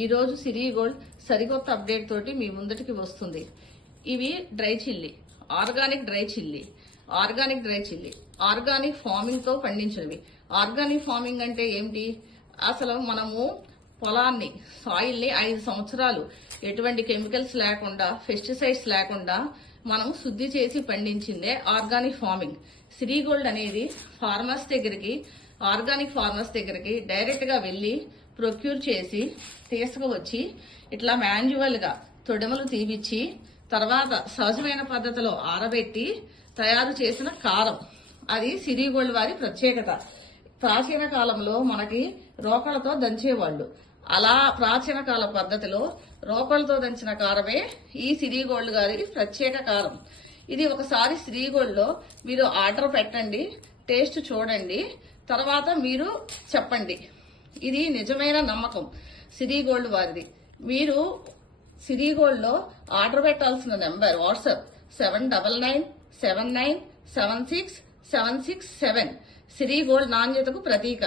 ఈ రోజు సిరి గోల్డ్ సరికొత్త అప్డేట్ తోటి మీ ముందటికి వస్తుంది. ఇవి dry chilli, organic dry chilli, organic farming తో పండించినవి. ఆర్గానిక్ ఫార్మింగ్ అంటే ఏంటి? అసలు మనము పొలాన్ని, సాయిల్ ని 5 సంవత్సరాలు ఎటువంటి కెమికల్స్ లేకుండా, పెస్టిసైడ్స్ లేకుండా మనం శుద్ధి చేసి పండించిందే ఆర్గానిక్ ఫార్మింగ్. సిరి గోల్డ్ అనేది ఆర్గానిక్ ఫార్మర్స్ దగ్గరికి డైరెక్ట్ గా వెళ్లి ప్రొక్యూర్ చేసి తీసుకువచ్చి ఇట్లా మాన్యువల్ గా తొడమలు తీపిచ్చి తర్వాత సహజమైన పద్ధతిలో ఆరబెట్టి తయారు చేసిన కారం. అది సిరి గోల్డ్ వారి ప్రత్యేకత. ప్రాచీన కాలంలో మనకి రోకలతో దంచేవాళ్లు. అలా ప్రాచీన కాల పద్ధతిలో రోకలతో దంచిన కారమే ఈ సిరి గోల్డ్ గారి ప్రత్యేక కారం. ఇది ఒకసారి సిరి గోల్డ్ లో మీరు ఆర్డర్ పెట్టండి, టేస్ట్ చూడండి, తర్వాత మీరు చెప్పండి. ఇది నిజమైన నమ్మకం సిరి గోల్డ్ వారిది. మీరు సిరి గోల్డ్ లో ఆర్డర్ పెట్టాల్సిన నెంబర్ వాట్సాప్ 7997976767. సిరి గోల్డ్ నాణ్యతకు ప్రతీక.